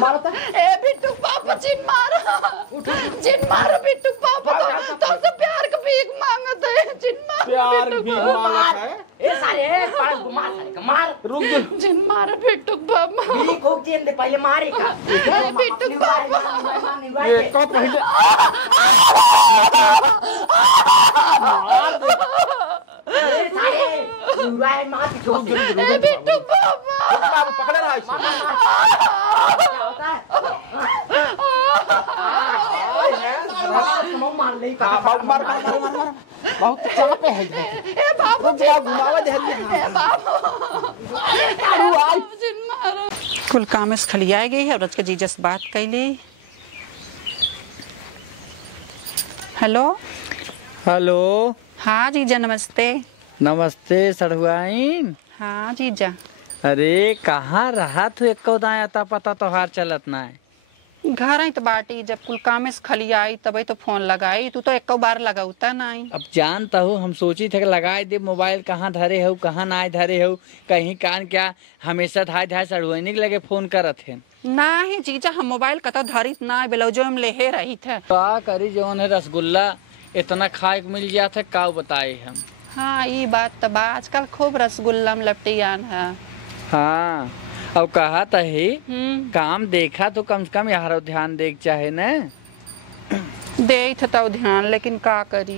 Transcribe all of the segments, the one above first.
मारता ए बिट्टू पापा जिन मारो बिट्टू पापा तो से प्यार का भीख मांगत है जिन मारो प्यार भी मांगत है ए सारे पाड़ घुमा सारे का मार रुक जिन मारो बिट्टू पापा बीड़ी खोक जेन दे पहले मारेगा बिट्टू पापा ये का पहले ए सारे उड़ाए मार ठोक ए बिट्टू पापा पकड़े रहा मार ले मार बहुत चापे है ए बाबू घुमावा दे ए बाबू जिन मारो कुल काम से खलिया गई है और के जीजा से बात कैली। हेलो हेलो हाँ जीजा नमस्ते। नमस्ते सड़हुआइन। हाँ जीजा अरे कहाँ रहा तू एको दाएं अता पता तोहार चलत ना है। घर आई तो बाटी जब कुल काम से खलिया आई तभी तो फोन लगाई तू तो एक बार लगाउता नहीं। अब जानता हूँ हम सोची थे कि लगाए दे मोबाइल कहाँ धरे हो कहाँ ना धरे हो कहीं कान क्या हमेशा धाय धाय सड़हुआइन के लगे फोन करत है ना ही जीजा हम मोबाइल कतो धरित ना ब्लाउजो में लेहे रही थे। का करी जौन है रसगुल्ला इतना खाए को मिल गया था का बताए हम। हाँ ये बात तो बा आजकल खूब रसगुल्ला में लपटियान है। हाँ अब कहा था ही काम देखा तो कम से कम यार ध्यान देख चाहे न दे तो ध्यान लेकिन का करी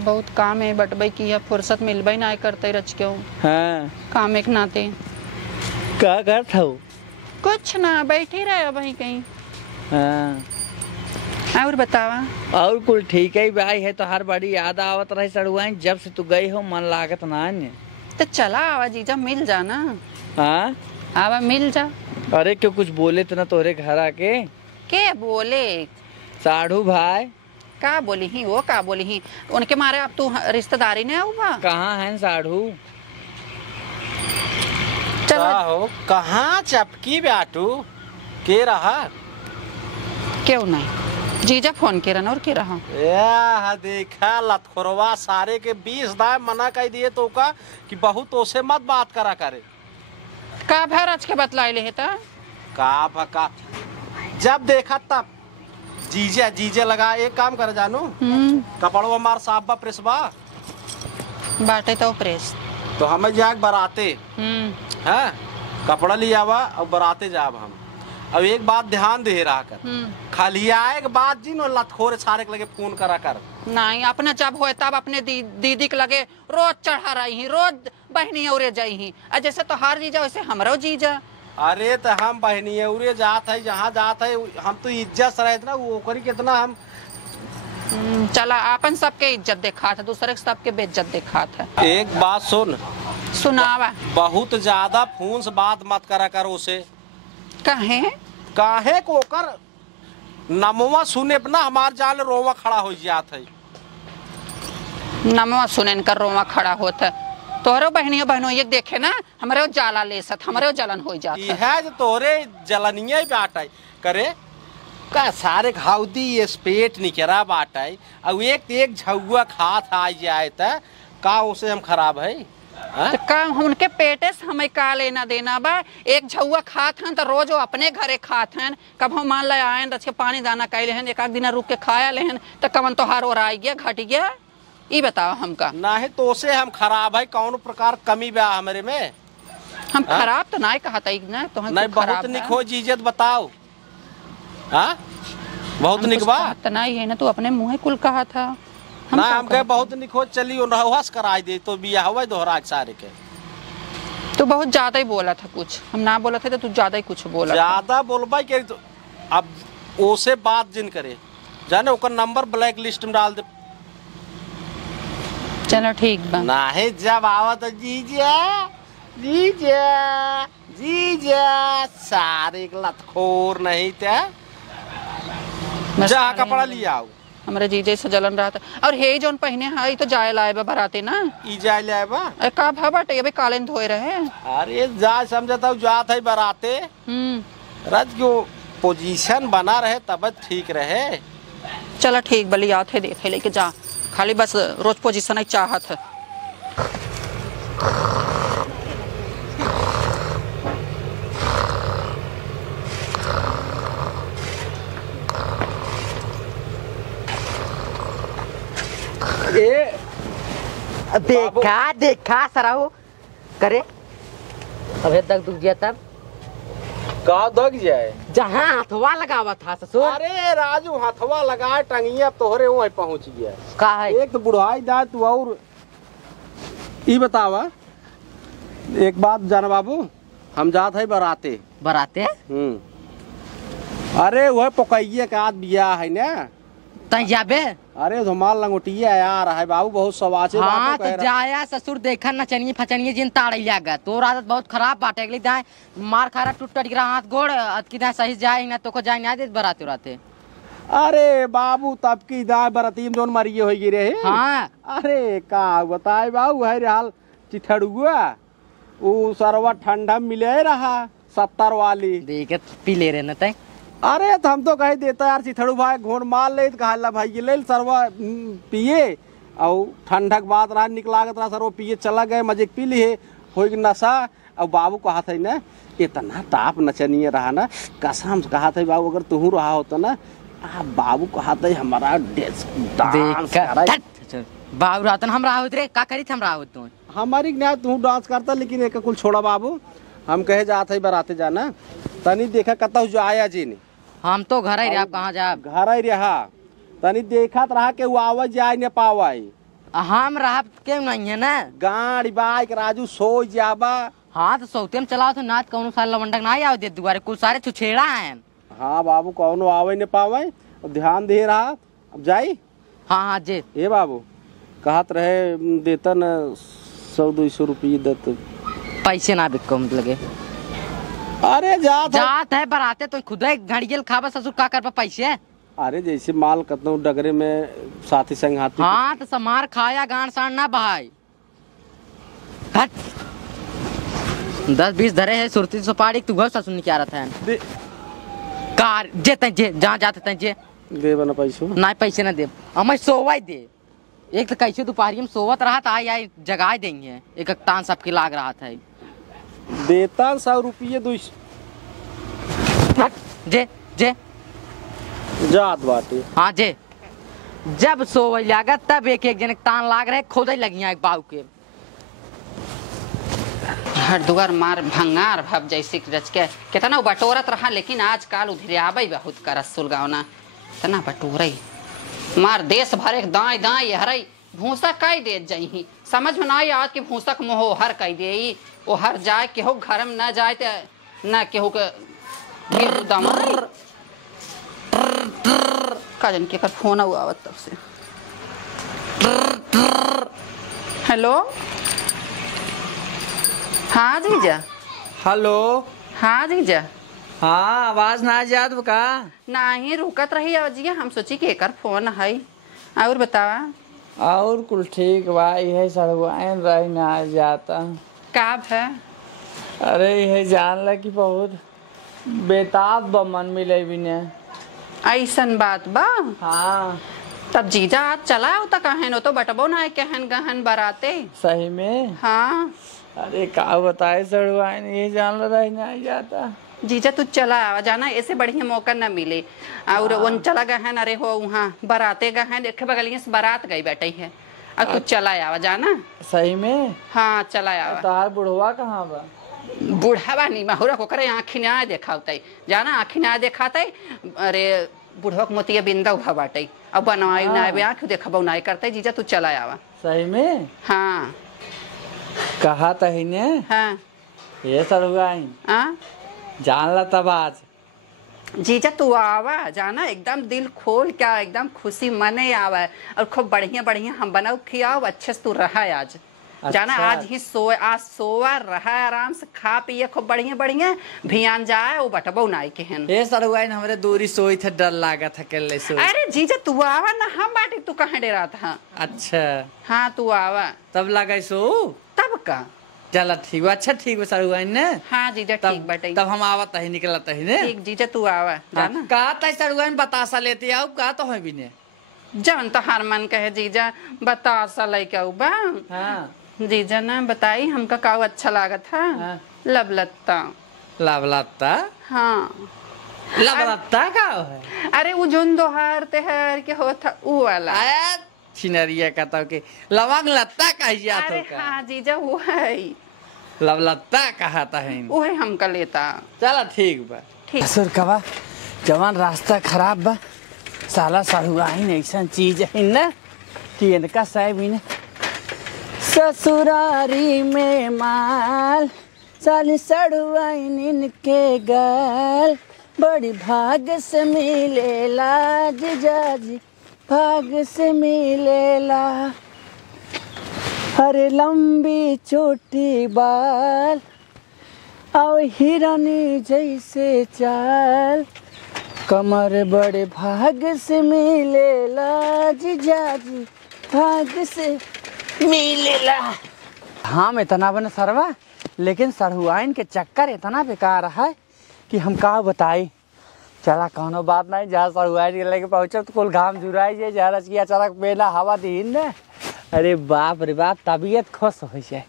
बहुत काम है बटबई की है फुर्सत मिलबई ना करते रच क्यों। हाँ काम एक नाते का करता हूँ कुछ ना बैठी रहे वही कहीं। हाँ और बतावा और कुल ठीक है भाई है तो हर बड़ी याद आवत रही सड़ुआइन जब से तू गई हो मन लागत ना तो चला आवा जीजा मिल जाना। हाँ आवा मिल जा। अरे क्यों कुछ बोले तो ना तोरे घर आके के बोले साढ़ू भाई का बोली ही वो का बोली ही उनके मारे अब तू रिश्तेदारी ने आऊबा कहाँ है साढ़ू चलो हो कहाँ चपकी बाटू के रहा क्यों नहीं जीजा फोन के रहा और के रहा या देखा लतखोरवा सारे के 20 दाए मना कर दिए तो का कि बहुत ओसे मत बात करा करे का भरज के बतलाइले है ता का भका जब देखा तब जीजे जीजे लगा एक काम कर जानू कपड़वा मार साफ बा प्रेसबा बाटे तो प्रेस तो हमें जाग बराते हैं कपड़ा लिया हुआ और बराते जाब हम अब एक बात ध्यान दे रहा कर खलियाए के बाद जी नो लतखोर सारे के लगे फोन करा कर नहीं अपने जब हो तब अपने दीदी के लगे रोज चढ़ा रही ही रोज बहनी औरे जाई ही जैसे तो हार जीजा वैसे हमरो जीजा। अरे तो हम बहनी उरे जात है जहाँ जात है हम तो इज्जत से रहते ना वो करी कितना हम चला अपन सबके इज्जत देखा था दूसरे सबके बेइज्जत देखा था। एक बात सुन सुनावा बहुत ज्यादा फोन से बात मत करा कर उसे कहे काहे को कर नमवा सुने ना हमार जाल रोवा खड़ा हो जात है नमवा सुने कर रोवा खड़ा होता तोहरो बहनियों बहनों ये देखे ना हमारे जाला ले सत हमारे जलन हो जाता है जो तोरे जलनिया बाटा करे का सारे घाउदी ये पेट निकरा बाटा अब एक झुआ खात आ जाए त का उसे हम खराब है तो का उनके पेटे से हमें का लेना देना बा एक झुआ खात हैं तो रोज वो अपने घरे खात हैं कब हम मान ले आए रच के पानी दाना कैले हैं एक दिन रुक के खाया ले तो कवन तोहार और आई गया घट गया ये बताओ हमका ना है तो से हम खराब है कौन प्रकार कमी बा हमारे में हम खराब तो नहीं कहता ना तो नहीं बहुत निखो जीजत बताओ हाँ बहुत निकबा तो नहीं है ना तू अपने मुँह कुल कहा था ना हम कहे बहुत निखो चली रहस कराई दे तो बिया हुआ दोहरा सारे के तू बहुत ज्यादा ही बोला था कुछ हम ना बोला थे तो तू ज्यादा ही कुछ बोला ज्यादा बोलबा के तो अब ओसे बात जिन करे जाने ओकर नंबर ब्लैक लिस्ट में डाल दे चलो ठीक बा ना है जब आवा तो जीजा जीजा जीजा सारे लतखोर नहीं थे जा कपड़ा लिया आओ हमारे जीजे से जलन रहा था और हे जोन पहने है तो जाए लाए बा बराते ना ई जाए लाए बा का भा बाटे अबे कालेन धोए रहे अरे जा समझता हूँ जात है बराते रज जो पोजीशन बना रहे तब ठीक रहे चला ठीक बली आते देखे लेके जा खाली बस रोज पोजीशन ही चाहत है देखा देखा सराहो करे अबे तक दुख गया तब का दग जाए जहाँ हथवा लगावा था ससुर। अरे राजू हथवा लगाए टंगिया तोहरे वहीं पहुंच गया। का है एक तो बुढ़ाई दा तू और ई बतावा एक बात जाना बाबू, हम जात है बराते। बराते अरे वह पकैये का आज बिया है ना तय जाबे। अरे धुमाल लंगोटिया यार है बाबू बहुत सवाचे हाँ बातों तो जाया ससुर देखा नचनिए फचनिए जिन ताड़ैया गा तोर आदत बहुत खराब बाटे अगली दाए मार खा रहा टूट गिरा हाथ गोड़ अत की दाए सही जाए ना तो को जाए ना दे बराते उराते। अरे बाबू तब की दाए बरतीम जोन मरिए हो गिरे है। हाँ अरे का बताए बाबू है हाल चिथड़ुआ वो सरवा ठंडा मिले रहा 70 वाली देखे पी ले रहे न तय। अरे तो हम तो कह देता यार चिथड़ू भाई घोड़ मार ले कहा ला भाई ले सरवा पिए और ठंडक बात रहा निकलागत रहा सरवा पिए चला गए मजे पी लिए हो नशा। और बाबू कहा था ना इतना ताप नचनीय रहा ना कसम से कहा था बाबू अगर तू रहा होता ना बाबू कहा था हमारा डांस बाबू रातन हम रहा होत रे का करी हम रहा होत तू हमारी न्याय तू डांस करता लेकिन एक कुल छोड़ा बाबू हम कहे जाते बराते जाना तनी देखा कत जो आया जी ने हम तो घर ही रहा कहाँ जा घर ही रहा तनी देखत रहा के वो आवाज जाए न पावाई हम रहा क्यों नहीं है ना गाड़ी बाइक राजू सो जाबा। हाँ तो सौते में चलाओ तो नाच कौन साल लवंडक ना आओ दे दुआरे कुल सारे छुछेड़ा हैं। हाँ बाबू कौनो आवे न पावे ध्यान दे रहा अब जाई। हाँ हाँ जे ए बाबू कहत रहे देता न 100-200 रुपये देते पैसे ना बिको लगे। अरे जात है बराते तो खुद ही घड़ियल खाबा ससुर का कर पैसे। अरे जैसे माल कतनो डगरे में साथी संगाती। हाँ तो समार खाया गांड साण ना बहाई 10-20 धरे है सुरती सुपारी तू घर ससुर क्या रहा है कार जे तय जे जहाँ जाते तय जे दे बना पैसो ना पैसे ना दे हमें सोवा दे। एक तो कैसे दोपहरी में सोवत रहा था या जगा देंगे एक तान सबके लाग रहा था देता 100 रुपये 200 जे जे जात बाटे। हाँ जे जब सोवे लागत तब एक एक जन तान लाग रहे खोदे लगिया एक बाबू के हर दुआर मार भंगार भब जैसे रच के कितना बटोरत रहा लेकिन आजकल उधर आबे बहुत कर सुलगावना इतना बटोरे मार देश भर एक दाएं दाएं हरई भूसा कई दे जाही समझ में ना आज के भूसा के मोह हर कई दे वो हर जाए केहू घर में न जाए ते न केहू के गेहूं दम काजन के कर फोन आवत तब से। हेलो हाँ जीजा। हेलो हाँ जीजा। हाँ आवाज ना जात का नहीं रुकत रही अवजिया हम सोची कि एकर फोन है और बतावा। और कुल ठीक भाई है सड़वाइन रही ना जाता काब है। अरे ये जान ला कि बहुत बेताब बमन मिले भी ने ऐसन बात बा। हाँ तब जीजा आज चला हो तो कहन हो तो बटबो ना कहन गहन बराते सही में। हाँ अरे का बताए सड़वाइन ये जान ला रही ना जाता जीजा तू चला आवा जाना ऐसे बढ़िया मौका न मिले और वन चला गहन अरे हो वहाँ बराते गहन देखे बगलिए से बारात गई बैठे है अब तू चला आवा जाना। सही में। हाँ चला आवा। तार बुढ़वा कहाँ बा बुढ़ावा नहीं महुरा को करे आँखी ना देखाते जाना आँखी ना देखाते अरे बुढ़वा के मोतिया बिंदा उभा बाटे अब बनवाई ना आँख देखबो ना करते जीजा तू चला आवा। सही में। हाँ कहा तही ने। हाँ ये सड़वाइन जान ला तब आज जीजा तू आवा जाना एकदम दिल खोल क्या एकदम खुशी मने आवा और खूब बढ़िया बढ़िया हम बनाओ खियाओ अच्छे से तू रहा आज। जाना आज ही आज सोवा रहा आराम से खा पिए खूब बढ़िया बढ़िया भियान जाए वो बटबो नाई के हन। ये सड़वाइन हमरे दूरी सोई थे डर लागा था अकेले सोई। अरे जीजा तू आवा ना हम बाटी तू कहाँ डेरा था। अच्छा हाँ तू आवा तब लगा सो तब का चला ठीक बा। अच्छा ठीक बा सड़वाइन ने। हाँ जीजा ठीक बटे तब हम आवत ही निकलत ही ने। ठीक जीजा तू आवा जाना। का तय सड़वाइन बतासा लेते आओ का तो है भी ने जान तो हर मन कहे जीजा बतासा लेके बा। हाँ जीजा ना बताई हमका का अच्छा लागत था। हाँ। लबलत्ता लबलत्ता। हाँ लबलत्ता का है। अरे वो जोन दोहार तेहार के होता वो वाला छिनरिया कहता के लवंग लत्ता कह जात अरे का हाँ जीजा वो है लव लत्ता कहता है वो है हमका लेता। चला ठीक बा ठीक। ससुर कबा जवान रास्ता खराब बा साला सड़ुआइन ऐसा चीज है ना कि इनका साहब ही ना ससुरारी में माल साली सड़ुआइन इनके गाल बड़ी भाग से मिलेला जीजाजी भाग से मिलेला अरे लंबी छोटी बाल और हिरनी जैसे चाल कमर बड़े भाग से मिलेला जीजाजी भाग से मिलेला। हम इतना बने सरवा लेकिन सड़ुआइन के चक्कर इतना बेकार है कि हम का बताई। चला कौनो बात नहीं जहाँ सड़ुआइन के लेके पहुँचब तो कुल घाम जुराई जाए जहाँ रच किया चरक बेला हवा दीन ने अरे बाप रे बाप तबीयत खुश हो जाए।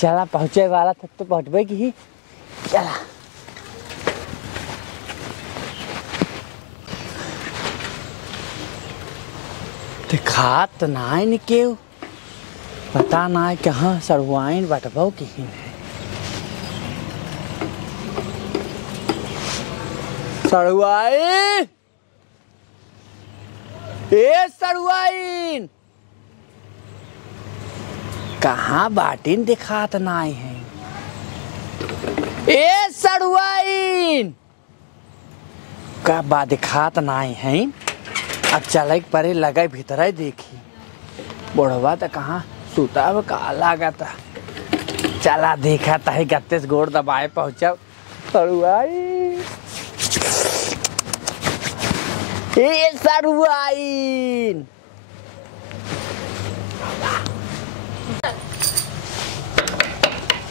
चला पहुँचे वाला तब तो पहुँचबे की ही चला दिखात नाइन केव पता ना कहाँ सड़ुआइन बटबो की है सड़ुआइन ए सड़ुआइन कहाँ बाटिन दिखात नाई है ए सड़ुआइन का बा दिखात नाई है। अब चल परे लगे भीतर ही देखी बुढ़वा तो कहाँ सूता वो का लागत चला देखा तही गत्ते गोड़ दबाए पहुंचा सड़ुआइन ए सड़ुआइन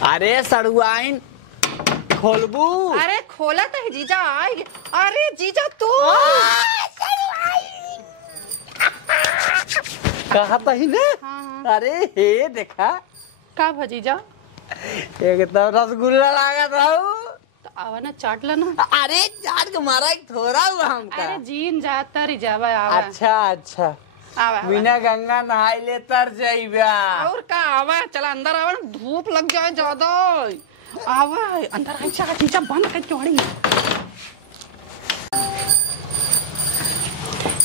अरे सड़ुआइन खोलबू अरे खोला तो जीजा आई। अरे जीजा तू कहा था ही ने हाँ। अरे हे देखा का भजीजा एक तो रसगुल्ला लागा था तो आवा ना चाट ला ना। अरे चाट के मारा एक थोड़ा हुआ हमका अरे जीन जाता री जावा आवा अच्छा अच्छा आवा बिना गंगा नहाई ले तर जाइबा और का आवा चला अंदर आवा ना धूप लग जाए ज्यादा आवा अंदर आई जा जीजा बंद कर चोड़ी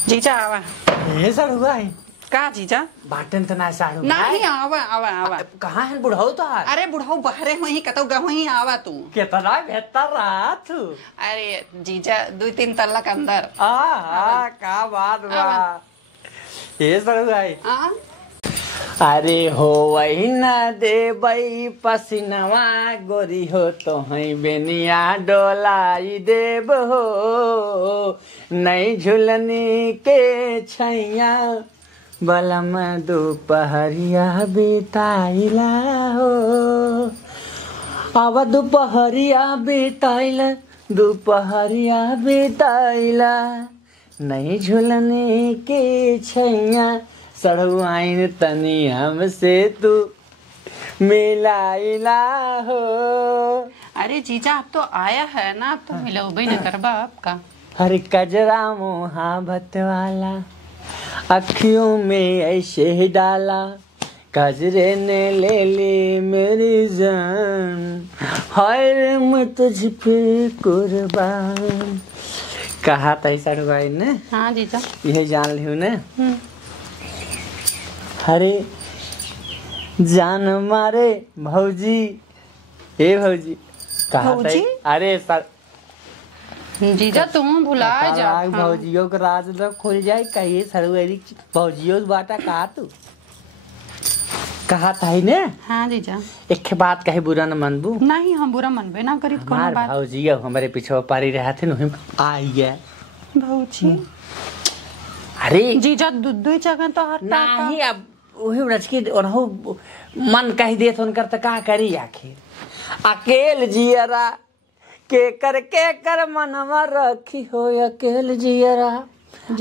जीजा आवा ये सड़ुआइन का जीजा बाटन तो ना साड़ू नहीं आवा आवा आवा कहाँ है बुढ़ऊ तो अरे बुढ़ाऊ बहरे हुई कतो गहुई आवा तू कितना बेहतर रहा तू अरे जीजा 2-3 तल्लक अंदर का बात बा ये सड़ुआइन आ अरे हो वही न दे बई पसीनवा गोरी हो तो हई बेनिया डोलाई देब हो नई झुलनी के छैया बलम दोपहरिया बिताइला हो अब दोपहरिया बिताइला नई झुलनी के छैया सड़ुआइन तनी हमसे तू मिलाइला हो। अरे जीजा अब तो आया है ना अब तो मिलोबे न करबा आपका। हर कजरा मोहब्बत वाला अखियों में ऐसे डाला कजरे ने ले ली मेरी जान हाय मैं तुझ पे कुर्बान। कहा था सड़ुआइन ने हाँ जीजा यह जान लियो ने अरे जान मारे भौजी हे भौजी कहा भौजी? अरे सर जीजा तुम भुला जा। हाँ। भौजियों का राज न खुल जाए कहिए सरुएरी भौजियों बाटा कहा तू कहा था ही ने हाँ जीजा एक बात कहे बुरा न मनबू नहीं हम बुरा मनबे ना करी कोनो हमार बात। भौजियों हमारे पीछे पारी रहा थे न आई गया भौजी अरे जीजा दुई जगह तो हर नहीं अब वही रच के ओनहु मन कह दे तो उनकर तो का करी आखिर अकेल जियरा के कर मनवा रखी हो अकेल जियरा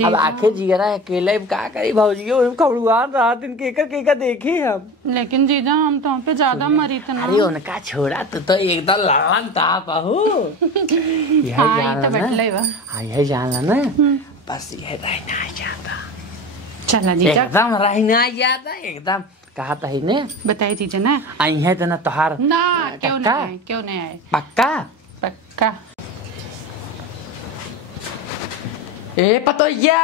अब आखिर जियरा अकेले का करी भौजियो हम खबड़ुआन रात दिन केकर देखी हम लेकिन जीजा हम तो पे ज्यादा मरी थे ना। अरे उनका छोड़ा तो एकदम लड़न था बहू यह हाँ, जान तो बैठले बा। हाँ यह जान ना बस यह रहना चाहता चला जीजा एकदम रहना याद है एकदम कहा था ही ने बताइए जीजा ना आई है तो ना तोहार ना क्यों पक्का? नहीं आए क्यों नहीं आए पक्का पक्का ए पतोया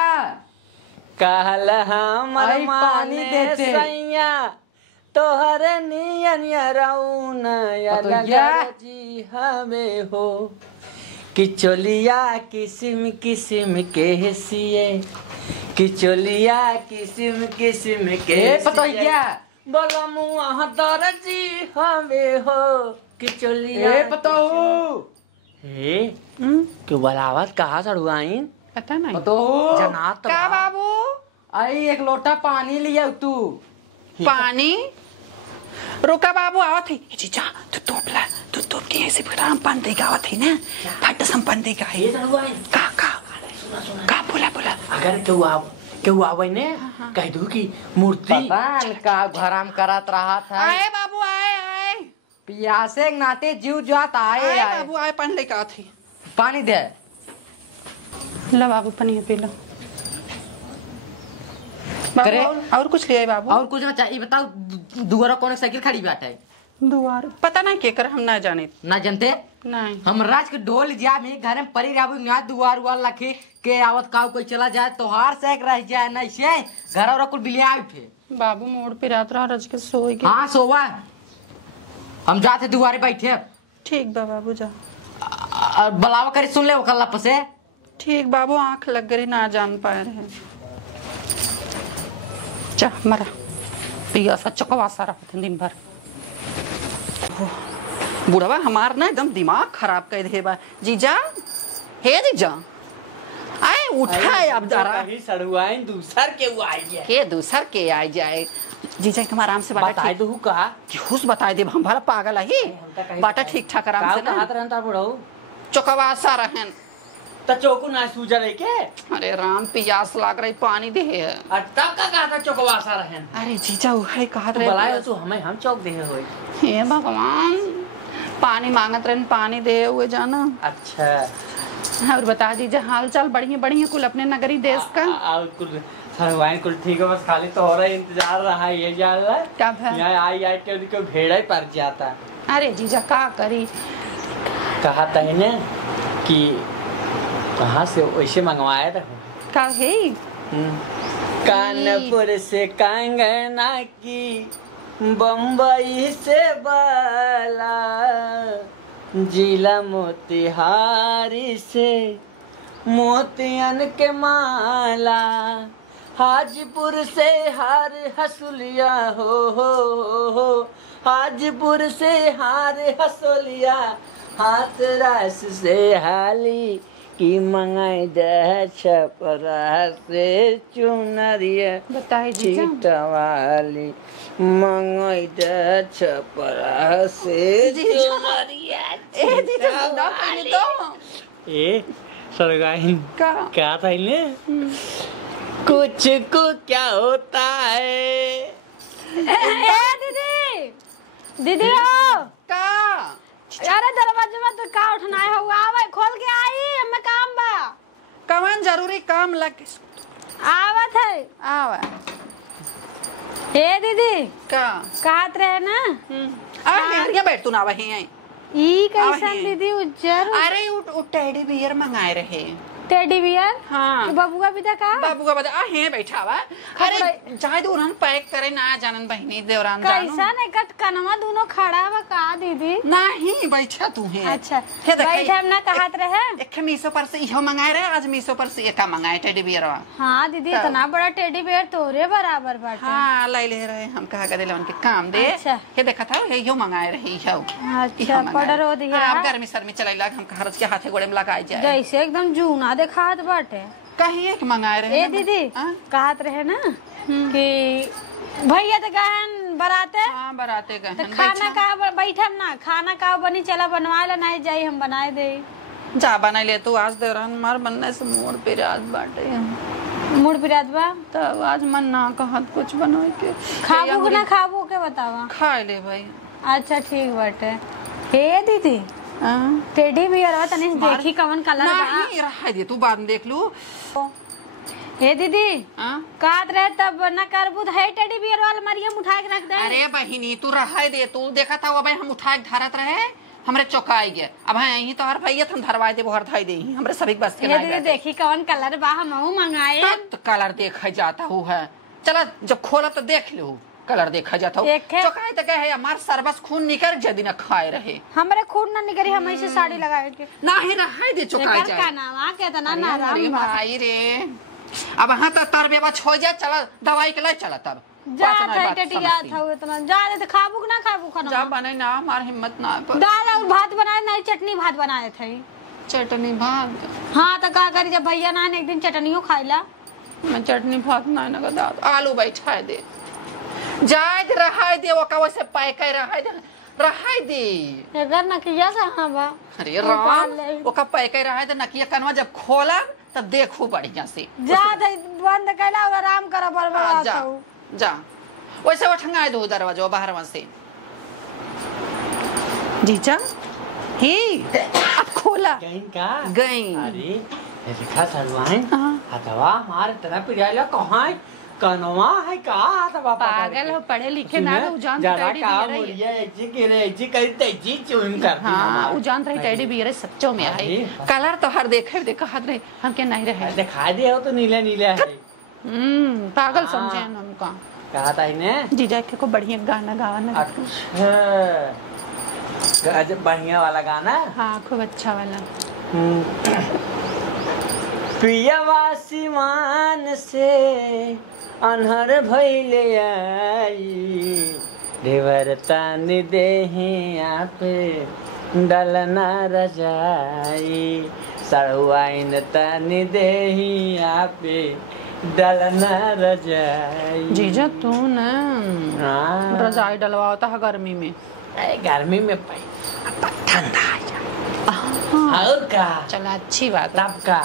कहल हमर आई पानी देते। सैया तोहर नियन रौन पतोया। जी हमें हो कि चोलिया किस्म किस्म के सिए कि चोलिया किस्म किस्म के ए पतोया बोला मुँह दर्जी हमें हो कि चोलिया ए पतोहू हे क्यों बलावत कहाँ चढ़ुआइन पता नहीं पतोहू जनात का बाबू आई एक लोटा पानी लिया तू पानी रुका बाबू आवत है जीजा तू तोप के ऐसे राम पान देगा आवत है ना फट सम पान देगा है का बोला अगर क्यों आवे ने कह दू की मूर्ति पता न का घराम करत रहा था आए बाबू आए पियासे के नाते जीव जात आए आए आए बाबू आए पान लेके आवत है पानी दे लो बाबू पानी पी लो करे? और कुछ ले आए बाबू और कुछ ना चाहिए बताओ दुआरा कौन साइकिल खड़ी बाटे दुआर पता नहीं के कर हम ना जाने ना जानते नहीं हम राज के ढोल जा में घर में परी रहबो ना दुआर वाल लखे के आवत काऊ कोई चला जाए तोहार से एक रह जाए नहीं से घर और कुल बिलिया उठे बाबू मोड़ पे रात रहा रज के सोई के हां सोवा हम जाते दुआरे बैठे ठीक बा बाबू जा बलावा करे सुन ले ओकला पसे ठीक बाबू आंख लग गई ना जान पाए रहे जा मरा पिया सा चकवा सारा दिन भर बुढ़वा हमार ना एकदम दिमाग खराब कर दे बा जीजा हे जीजा आए उठाए अब जरा कहीं सड़ुआइन दूसर के वो आई है के दूसर के आ जाए जीजा तुम आराम से बाटा बताए ठीक दू कहा हुस बताए दे हम भला पागल है बाटा ठीक ठाक आराम से ना हाथ रहता बुढ़ऊ चकवा सा रहन त चौकू ना सूजा रहे के अरे राम पियास लाग रही पानी दे है तब का कहा था चौकवासा रहन अरे जीजा वही कहा तू बुलाए तू हमें हम चौक दे होई हे भगवान पानी मांगत रहन पानी दे हुए जाना अच्छा और बता दीजिए हाल चाल बढ़िया बढ़िया कुल अपने नगरी देश का और कुल सरवाइन कुल ठीक है बस खाली तो हो रहा इंतजार रहा ये जान ला कब है यहाँ आई के उनको भेड़ा ही पड़ जाता अरे जीजा का करी कहा था ने कि कहाँ से वैसे मंगवाए रहो का है कानपुर से कंगना की बम्बई से बाला जिला मोतिहारी से मोतियन के माला हाजीपुर से हार हसुलिया हो हाजीपुर से हार हसुलिया हाथरस से हाली की मंगाई दे छपरा से चुनरिया बताइए जीजा चीटवाली मंगाई दे छपरा से चुनरिया ए जीजा सुना पहले तो ए सरगाइन का क्या था इन्हें कुछ को क्या होता है दीदी हो का अरे दरवाजे में तो का उठना है हुआ आवे खोल के आई हमें काम बा कवन जरूरी काम लग आवत है आवा ए दीदी का कहत रहे ना आ यहाँ बैठ तू ना वही है ई कैसन आहे। दीदी उज्जर अरे उठ टेडी बियर मंगाए रहे टेडी बियर हाँ बबुआ भी का बाबू का बता है बैठा हुआ अरे जाए तो उन्होंने पैक करे ना जानन बहनी देवरान जानू कैसन एकट कनवा दोनों खड़ा बा का दीदी नहीं बैठा तू है अच्छा हे देख, बैठे हम ना कहत रहे एक मीशो पर से इहो मंगाए रहे आज मीशो पर से एक मंगाए टेडी बियर हाँ दीदी इतना बड़ा टेडी बियर तोरे बराबर बाटे हाँ ले ले रहे हम कहा कर दिले उनके काम दे अच्छा। हे देखा था इहो मंगाए रहे इहो अच्छा पड़रो दिया अब गर्मी सरमी चलाई लाग हम खरच के हाथे गोड़े में लगाई जाए जैसे एकदम जूना देखात बाटे कहीं एक मंगाए रहे ए दीदी हाँ? कहत रहे ना कि भैया तो गहन बराते हाँ बराते गए तो खाना का बैठम ना खाना का बनी चला बनवा ला नहीं जाई हम बनाए दे जा बना ले तू आज दौरान मार बनने से मोड़ पे रात बाटे मुड़ पिरात बा तब आज मन ना कहत कुछ बनाए के खाबू कि ना खाबू के बतावा खा ले भाई अच्छा ठीक बाटे हे दीदी हाँ? टेडी बियर तने देखी कवन कलर बा नहीं रहा दे तू बाद में देख लू हे दीदी हाँ? काट रहे तब न करबू है टेडी बियर वाला मरियम उठा के रख दे। अरे बहिनी तू रहा दे, तू देखा था वो भाई हम उठा के धरत रहे हमरे चौकाई गए। अब है यही तो हर भैया हम धरवाए दे वो हर धाई दे हमरे सभी बस के हे दीदी देखी कौन कलर बा हम मंगाए। तो कलर देखा जाता हूँ है। चला जब खोला तो देख लो कलर देखा जाता हूँ। चौकाई तो कहे हमार सरबस खून निकल जदी न खाए रहे हमरे खून ना निकली हम ऐसे साड़ी लगाए के ना ही रहा दे चौकाई एकर का नाम आ के तना ना अरे भाई रे अब हाँ तो तरबे बा हो जाए। चला दवाई के लिए चला तब जा टेटिया था इतना जा दे खाबू ना खाबू खाना जा बने ना हमार हिम्मत ना पर दाल और भात बनाए नहीं चटनी भात बनाए थे। चटनी भात हाँ तो का करी जब भैया ना एक दिन चटनियो खाइला। मैं चटनी भात ना ना का आलू बैठा दे जाए दे रहा दे वो का वैसे पैक रहा दे एकर ना किया से हां बा। अरे राम वो का पैक रहा दे नकिया कनवा जब खोला तब देखो बढ़िया से जा दे बंद कैला और आराम कर बरबरा जा जा वैसे वो ठंगाए दो दरवाजा बाहर वहां से जीजा हे अब खोला कहीं का गई अरे देखा सरवाइन हथवा हमारे तरह पिराला कहां है कनवा है का हथवा पागल हो पढ़े लिखे ना हो जान जरा टेडी का बियर है मुड़िया एक के रे जी करी तेजी चुन कर हाँ वो जान रही टेडी बियर सच्चो में है कलर तो हर देखे देखा हाथ रहे हम क्या नहीं रहे दिखा दे हो तो नीला नीला है पागल समझे हमका कहा था इन्हें जीजा के को बढ़िया गाना गाना अच्छा जब बढ़िया वाला गाना हाँ खूब अच्छा वाला प्रियवासी मान से अनहर भइले आई देवर तान देही आपे डलना रजाई सड़वाइन तान देही आपे डलना रजाई। जीजा तू ना हाँ रजाई डलवाता है गर्मी में गर्मी में पाई अब ठंडा आ जा और का चला अच्छी बात तब का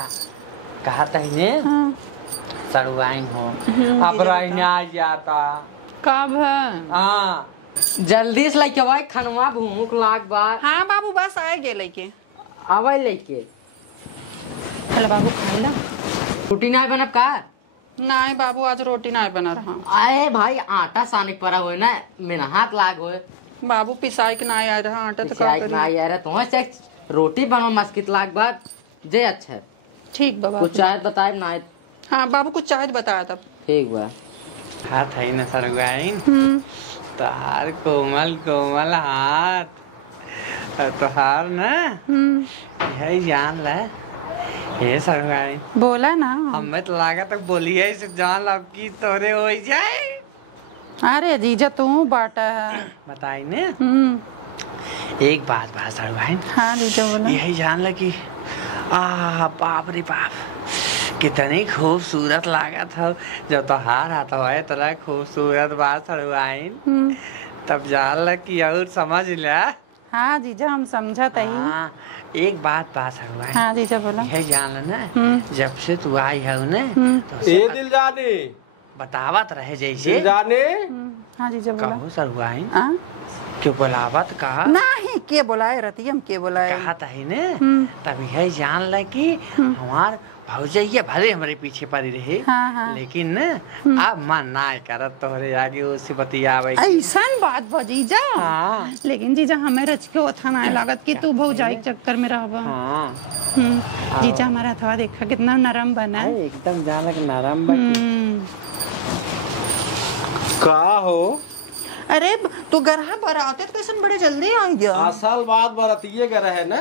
कहा था इन्हें सड़वाइन हो अब रहना आ जाता कब है हाँ जल्दी से लेके आवे खनवा भूमुक लाग बार। हाँ बाबू बस आए गे लेके आवे लेके चल बाबू खा ला रोटी नहीं बनब का नहीं बाबू आज रोटी नहीं बना रहा आए भाई आटा सानिक पड़ा हुए ना मेरा हाथ लाग हुए बाबू पिसाई के नहीं आ रहा आटा तो पिसाई ना यार तो से रोटी बनो मस्कित लाग बाद जे अच्छा ठीक बाबा कुछ चाय बताए ना। हाँ बाबू कुछ चाहे बताया तब ठीक बा हाथ है ना सड़वाइन तोहार कोमल कोमल हाथ तोहार ना यही जान ले ये सड़वाइन बोला ना हमें तो लगा तक बोलिए से जान लब की तोरे हो जाए। अरे जीजा तू बाटा है बताई ने एक बात सड़वाइन हाँ जीजा बोला यही जान ल कि बाप रे बाप कितनी खूबसूरत लागत हो जब तो हार आता है तरह खूबसूरत बात सड़वाइन तब जान ल कि और समझ लिया। हाँ जीजा हम समझा तही एक बात सड़वाइन हाँ जीजा बोला यही जान ल ना जब से तू आई है ना तो ए दिल जाने बतावत रहे जैसे दिल जाने हाँ जीजा बोला कहो सड़वाइन हाँ क्यों बोलावत का नहीं के बोलाए रतियम के बोलाए कहा था ही ने तब यही जान ल कि हमार भौजैया भले हमारे पीछे पड़ी रही हाँ। लेकिन न अब मन ना करत तोहरे आगे उससे बतियावे ऐसा बात बा जीजा हाँ लेकिन जीजा हमें रच के ओथा ना लागत कि तू भौजाई के चक्कर में रहबा हाँ जीजा हमारा हथवा देखा कितना नरम बना है एकदम जान लग नरम बटी का हो अरे तू गरहा बराते तो कैसे बड़े जल्दी आ गया असल बात बरतिये के रहे ना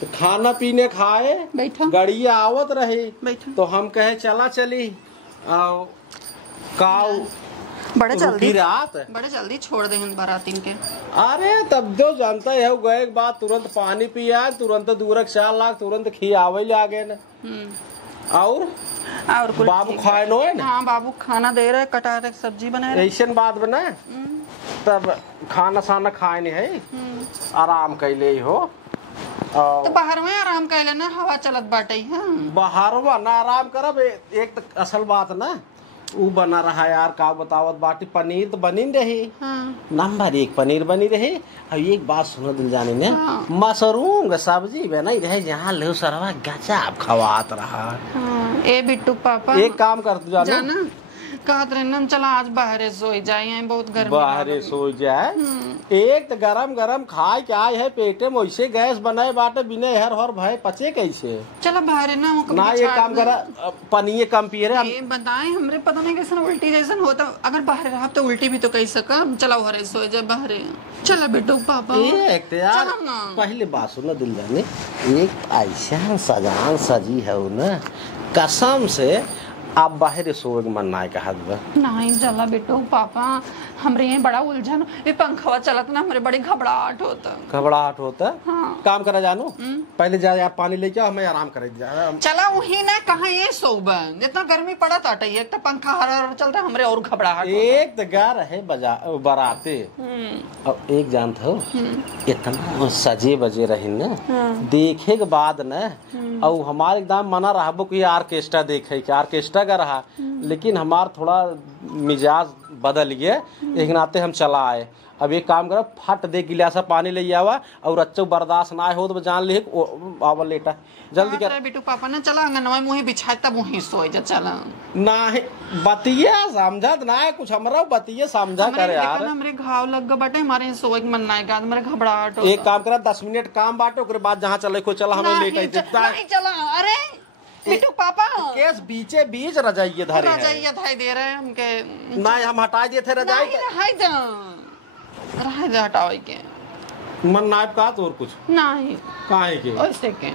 तो खाना पीने खाए बैठो गड़िया आवत रही बैठो तो हम कहे चला चली आओ काऊ बड़े जल्दी रात बड़े जल्दी छोड़ दे बारातीन के अरे तब जो जानता है गए के बाद तुरंत पानी पिया तुरंत दूरक 4 लाख तुरंत खियावे लागे न और कुछ बाबू खाए नो है ना हाँ बाबू खाना दे रहे कटा रहे सब्जी बना रहे ऐसे बात बना तब खाना साना खाए नहीं है आराम कैले ही हो तो बाहर में आराम कैले ना हवा चलत बाटे बाहर ना आराम करब एक तो असल बात ना वो बना रहा यार, का बतावत बाटी पनीर तो बनी रही। हाँ। नंबर 1 पनीर बनी रही। अब एक बात सुनो दिल जाने ने, हाँ। मशरूम का सब्जी बनाई रहे जहाँ लो सरवा गजब खवात रहा। हाँ। ए बिट्टू पापा एक काम कर तू जानो, जाना कहत रहे न चला आज बाहरे सोई जाए, बहुत गर्मी बाहरे लागल। सो जाए। एक तो गरम गरम खाए के आए है पेटे में, वैसे गैस बनाए बाटे बिना हर हर भय पचे कैसे। चला बाहरे ना वो कभी ना ये काम छाड़ करा, पनीर कम पिए रे हम। ये बताएं हमरे पता नहीं कैसे उल्टी जैसन होता, अगर बाहर रहा तो उल्टी भी तो कही सका। चला हरे सो जाए बाहरे। चला बिट्टू पापा एक तो यार चलो ना। पहले बात सुनो दिल जाने, एक ऐसा सजान सजी है वो ना, कसम से आप बाहर सोए के मन ना कहा। नहीं चला बिट्टू पापा, हमरे यहाँ बड़ा उलझन, ये पंखवा चलत ना हमरे बड़ी घबराहट होता। घबराहट होता। हाँ। काम करा जानू, पहले जा यार पानी लेके आओ, हमें आराम करे जा। चला वही ना कहा ये सोबन, जितना गर्मी पड़ा था एक तो पंखा हर चलता हमरे और घबराहट होता। एक तो गा रहे बराते, अब एक जानते हो इतना सजे बजे रही न, देखे के बाद न और हमारे एकदम मना रहा कि ऑर्केस्ट्रा देखे के, ऑर्केस्ट्रा का रहा, लेकिन हमार थोड़ा मिजाज बदल गया, एक नाते हम चला आए। अब एक काम करो, फट दे गिलासा पानी ले आवा और अच्छो बर्दाश्त ना हो तो जान ले आवा लेटा जल्दी कर। बिट्टू पापा ना चला अंगनवा मुही बिछाए तब वही सोए जा। चला ना बतिया समझत ना है कुछ, हमरा बतिया समझा करे यार। हमरे घाव लग गए बाटे, हमारे सोए के मन ना है, हमारे घबराहट एक काम करा, 10 मिनट काम बाटे, ओकरे बाद जहाँ चले को चला हमें लेके नहीं चला। अरे बिट्टू पापा केस बीचे बीच रजाइए धरे है। रजाइया धाई दे रहे हैं हमके। ना हम हटा दिए थे रजाई नहीं रहाई जा, रहाई जा हटावे के मन नायब का तो और कुछ नहीं काहे के ऐसे के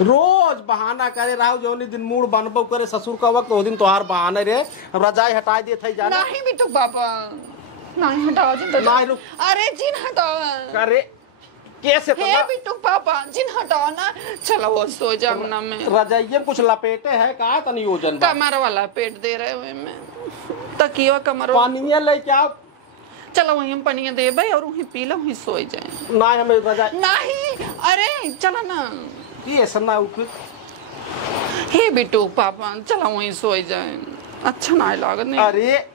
रोज बहाना करे राहु, जोनी दिन मूड बनबो करे ससुर का वक्त, ओ दिन तोहार बहाने रे रजाई हटा दिए थे जाना। नहीं बिट्टू पापा नहीं हटाओ जिन नहीं रुक। अरे जिन हटाओ करे कैसे हे बिट्टू पापा जिन हटाओ ना। चलो वो सो जाऊंगा में रजाइये कुछ लपेटे है का तनी वजन कमर वाला पेट दे रहे हुए मैं तकिया कमर पानिया ले क्या। चलो वही हम पनिया दे भाई और वही पी लो वही सो जाए। ना हमें रजाई नहीं अरे चलो ना ये सन्ना उठ। हे बिट्टू पापा चलो वही सो जाए, अच्छा ना लागत नहीं। अरे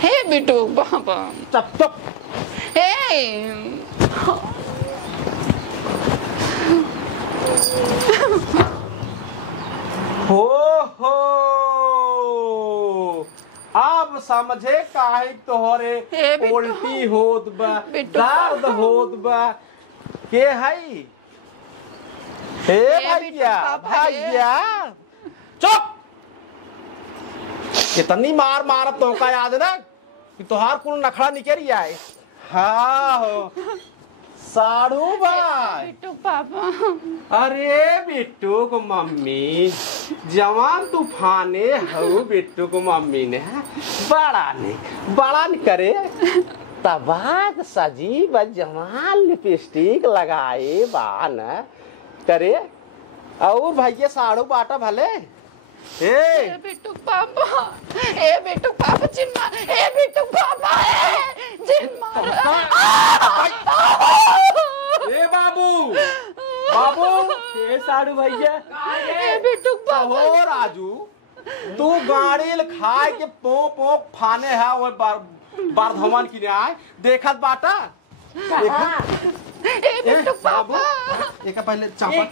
हे बिट्टू पापा चप चप हे हो अब समझे काहे तोहरे हे बिट्टू। उल्टी होत बा, बिट्टू। दर्द होत बा के हई। हे हे भैया बिट्टू पापा, भैया चुप। कितनी मार मारत तो का याद ना कि तोहार कुल नखड़ा निकल आए। हाँ हो साड़ू भाई। बिट्टू पापा अरे बिट्टू को मम्मी जवान तूफाने हो, बिट्टू को मम्मी ने बड़ा नहीं करे तबाक सजी ब जवान लिपस्टिक लगाए बान करे और भैया साड़ू बाटा भले। ए बिट्टू पापा जिन मार ए बिट्टू पापा जिन मार ए बाबू बाबू ये साड़ू भैया ए बिट्टू पापा हो राजू तू गाड़ी खाए के पो फाने है वो बारधवन की आए देखत बाटा ए बिट्टू पापा एक पहले चापा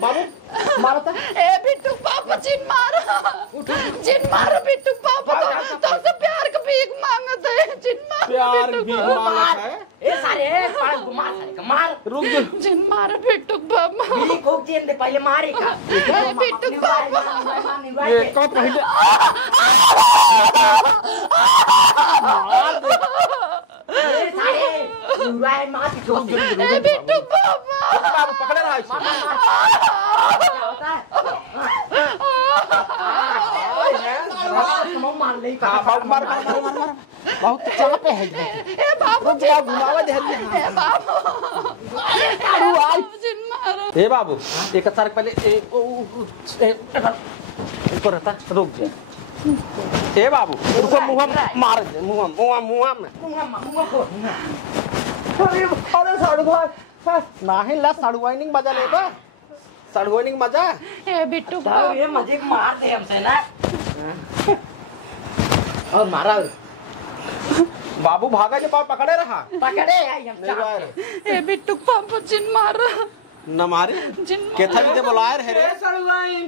बाबू मारता ए बिट्टू पापा जिन मार बिट्टू पापा तो से प्यार का भीख मांगत है जिन मार प्यार बिट्टू भी पापा। मांगत है। ए सारे पाड़ घुमा सारे मार रुक जा जिन मार बिट्टू पापा बिली कोक जेन दे पहले मारे का ए बिट्टू पापा ये का पहले ए सारे उड़ाए मार पिटो ए बिट्टू पापा बाबू पकड़े रहा होता है हम मार ले का बाबू मार बहुत चापे है ए बाबू रुक जा घुमावा दे ए बाबू जिन मार ए बाबू एक तार पहले एको रहता रुक जा। ए बाबू रुको मुंह मार दे मुंह में अरे साड़ू भाई नाही ला साड़ू वाइनिंग बजा ले बा सड़गोनी मजा ए बिट्टू ताऊ ये मजे मार दे हमसे ना। और मारा बाबू भागा जे पाव पकड़े रहा पकड़े आई हम नहीं बाहर ए बिट्टू पापा जिन मारा न मारी जिन केथा भी ते बुलाए रहे रे सड़वाइन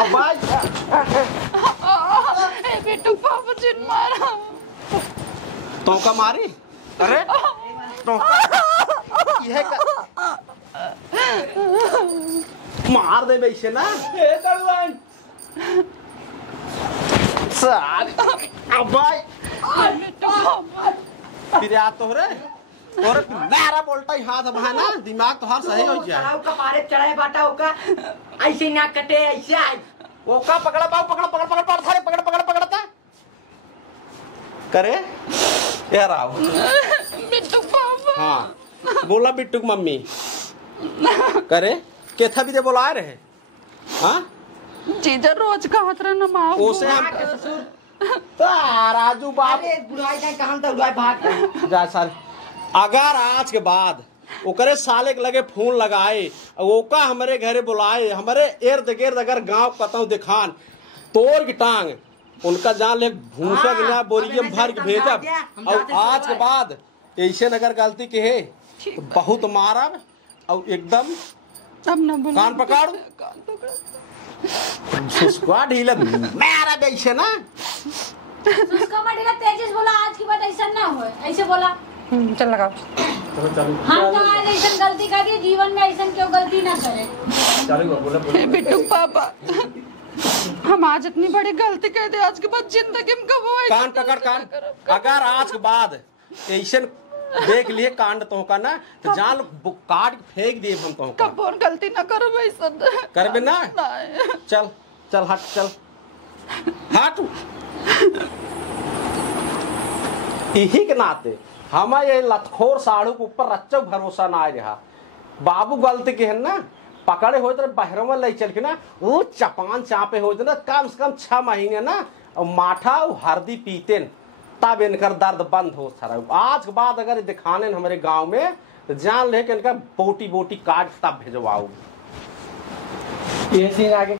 आवाज ए बिट्टू पापा जिन मारा तो का मारी अरे तो यह मार दे वैसे ना ए सड़वाइन साल आवाज बिट्टू पापा फिर आ तो रे और नारा बोलता हाथ बहाना दिमाग तो हर सही हो जाए ताऊ का पारे चढ़ाए बाटा ओका ऐसे ना कटे ऐसे आई वो का पकड़ा पाओ पकड़ पकड़ पकड़ पकड़ सारे पकड़ पकड़ पकड़ता करे यार आओ बिट्टू पापा हाँ बोला बिट्टू की मम्मी करे केथा भी दे बुलाए रहे हाँ जीजा रोज का हाथ रहा नमाओ उसे हम राजू बाप अरे बुढ़ाई जाए कहां तक बुढ़ाई भाग गई जा साल अगर आज के बाद ओकरे साले के लगे फोन लगाए ओका हमारे घरे बुलाए हमारे इर्द गिर्द अगर गांव कतौ दिखान तोड़ की टांग उनका जान ले भूसा गिला बोरिये भर के भेजब और आज के बाद ऐसे अगर गलती के है तो बहुत मारब और एकदम अब न बोला कान पकड़ कान पकड़ सुस्क्वाड ढीला मारा ऐसे ना उसका मटेगा तेजस बोला आज की बात ऐसा ना हो ऐसे बोला चल लगाओ हम तो आज ऐसा गलती करिए जीवन में ऐसा क्यों गलती ना करे ए बिट्टू पापा हम आज इतनी बड़ी गलती कर दी आज के बाद जिंदगी में कब ऐसा कान पकड़ कान अगर आज के बाद ऐसे देख लिए कांड तो का ना तो जान काट के फेंक दिए हम तो कब और गलती ना करो वैसा करबे ना नहीं चल चल हट चल हट यही के नाते हम ये लतखोर साड़ू के ऊपर रच्चो भरोसा ना आ रहा बाबू गलती के है ना पकड़े हो तो बहरों ले चल के ना वो चपान चापे हो ना कम से कम 6 महीने ना और माठा और हल्दी पीते न तब इनकर दर्द बंद हो सारा आज के बाद अगर दिखाने हमारे गांव में तो जान ले कि इनका बोटी बोटी काट तब भेजवाओ ये सीन आगे